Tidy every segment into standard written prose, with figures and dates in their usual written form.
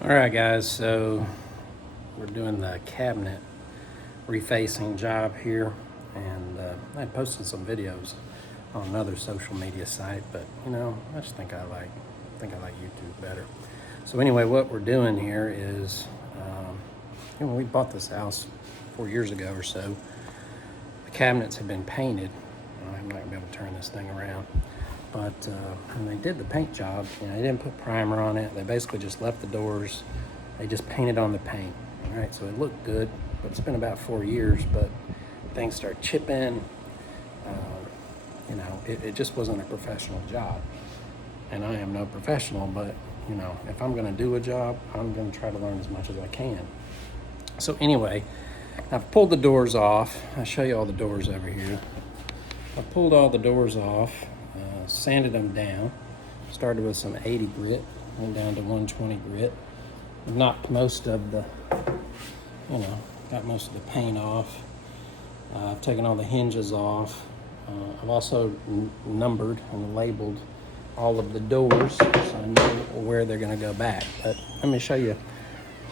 All right, guys, so we're doing the cabinet refacing job here, and I posted some videos on another social media site, but I just think I like YouTube better. So anyway, what we're doing here is, we bought this house 4 years ago or so. The cabinets have been painted. I'm not gonna be able to turn this thing around. But when they did the paint job, they didn't put primer on it. They basically just left the doors. They just painted on the paint. All right, so it looked good, but it's been about 4 years, but things start chipping. It just wasn't a professional job. And I am no professional, but if I'm gonna do a job, I'm gonna try to learn as much as I can. So anyway, I've pulled the doors off. I'll show you all the doors over here. I pulled all the doors off, sanded them down, started with some 80 grit, went down to 120 grit, knocked most of the, got most of the paint off. I've taken all the hinges off. I've also numbered and labeled all of the doors so I know where they're going to go back. But let me show you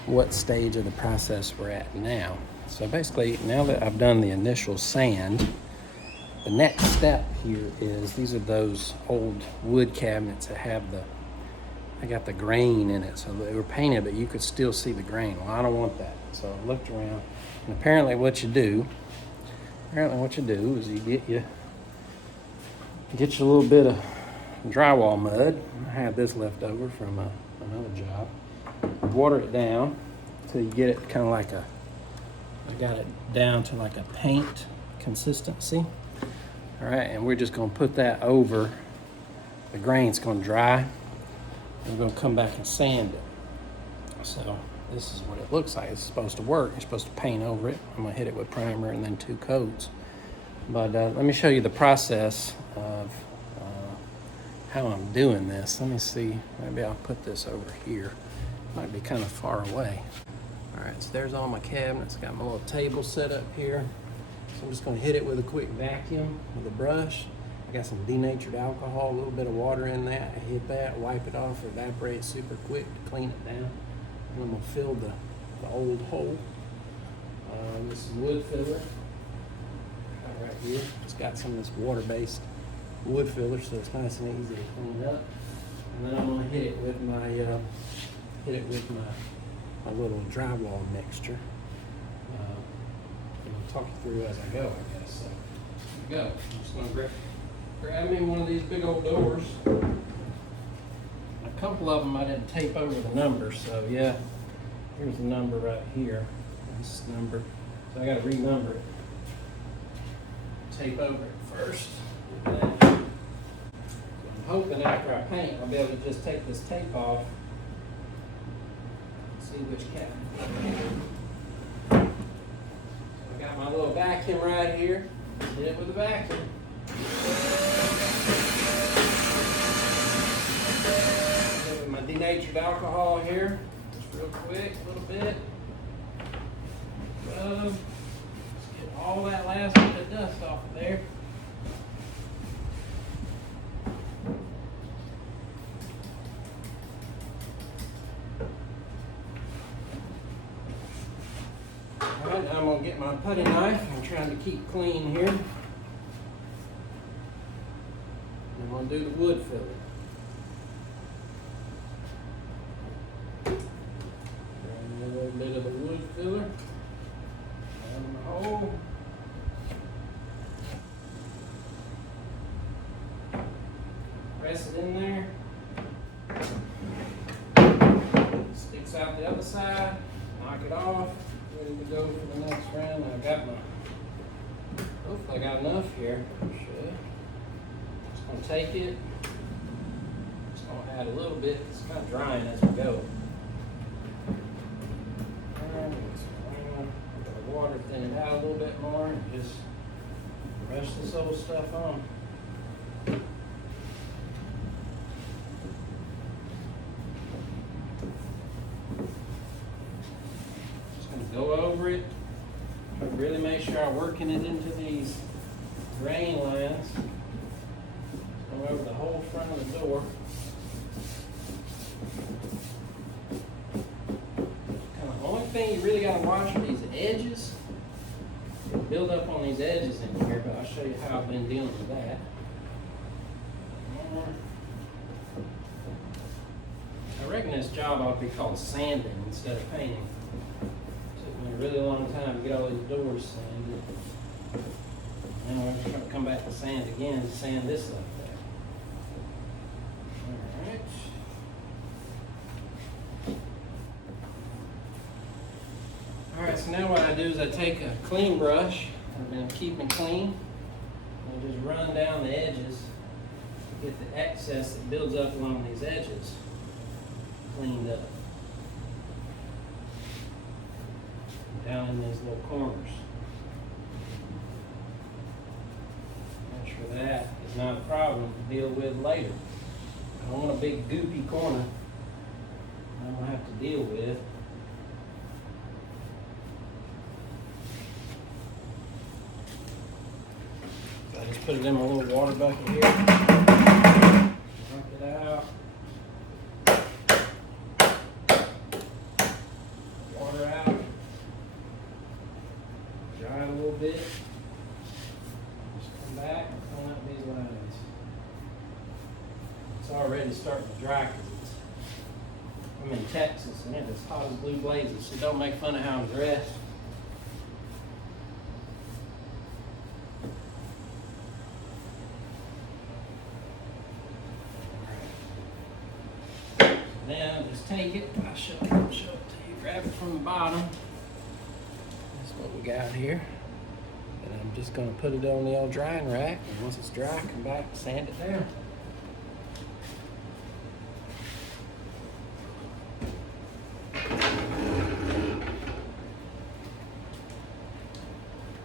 what stage of the process we're at now. So basically, now that I've done the initial sand, the next step here is, these are those old wood cabinets that have they got the grain in it. So they were painted, but you could still see the grain. Well, I don't want that. So I looked around, and apparently what you do is you get you a little bit of drywall mud. I had this left over from another job. Water it down until you get it kind of like I got it down to like a paint consistency. All right, and we're just gonna put that over. The grain's gonna dry. We're gonna come back and sand it. So this is what it looks like. It's supposed to work. You're supposed to paint over it. I'm gonna hit it with primer and then 2 coats. But let me show you the process of how I'm doing this. Let me see, maybe I'll put this over here. Might be kind of far away. All right, so there's all my cabinets. Got my little table set up here. So I'm just gonna hit it with a quick vacuum with a brush. I got some denatured alcohol, a little bit of water in that. I hit that, wipe it off, evaporate super quick to clean it down. And I'm gonna fill the old hole. This is wood filler right here. It's got some of this water-based wood filler, so it's nice and easy to clean up. And then I'm gonna hit it with my little drywall mixture. Talk you through as I go, I guess. So here we go. I'm just gonna grab me one of these big old doors. A couple of them I didn't tape over the numbers, so yeah, here's the number right here. This number, so I got to renumber it. Tape over it first. And then, so I'm hoping after I paint, I'll be able to just take this tape off and see which cabinet. Got my little vacuum right here. Hit it with a vacuum. Hit it with my denatured alcohol here. Just real quick, a little bit. Just get all that last bit of dust off of there. Alright, now I'm going to get my putty knife. I'm trying to keep clean here. I'm going to do the wood filler. Bring a little bit of the wood filler down the hole. Press it in there. Sticks out the other side. Knock it off. Ready to go for the next round. Hopefully I got enough here. Should. Just gonna take it. Just gonna add a little bit. It's kind of drying as we go. The water thin it out a little bit more and just brush this old stuff on. Go over it, but really make sure I'm working it into these grain lines. Go over the whole front of the door. thing you really gotta watch are these edges. They build up on these edges in here, but I'll show you how I've been dealing with that. I reckon this job ought to be called sanding instead of painting. Took me a really long time to get all these doors sanded. And I'm going to come back to sand again to sand this up there. Alright. Alright, so now what I do is I take a clean brush, I've been keeping clean, and I just run down the edges to get the excess that builds up along these edges cleaned up. Down in these little corners. Make sure that is not a problem to deal with later. I don't want a big goopy corner I'm going to have to deal with. So I just put it in my little water bucket here. Knock it out. Water out. Dry it a little bit. Just come back and clean up these lines. It's already starting to dry because I'm in Texas and it's hot as blue blazes, so don't make fun of how I'm dressed. Then I'll just take it, I'll show it to you, grab it from the bottom. That's what we got here. And I'm just gonna put it on the old drying rack, and once it's dry, come back and sand it down.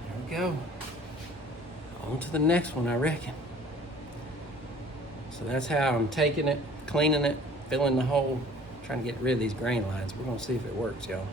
There we go. On to the next one, I reckon. So that's how I'm taking it, cleaning it, filling the hole, trying to get rid of these grain lines. We're gonna see if it works, y'all.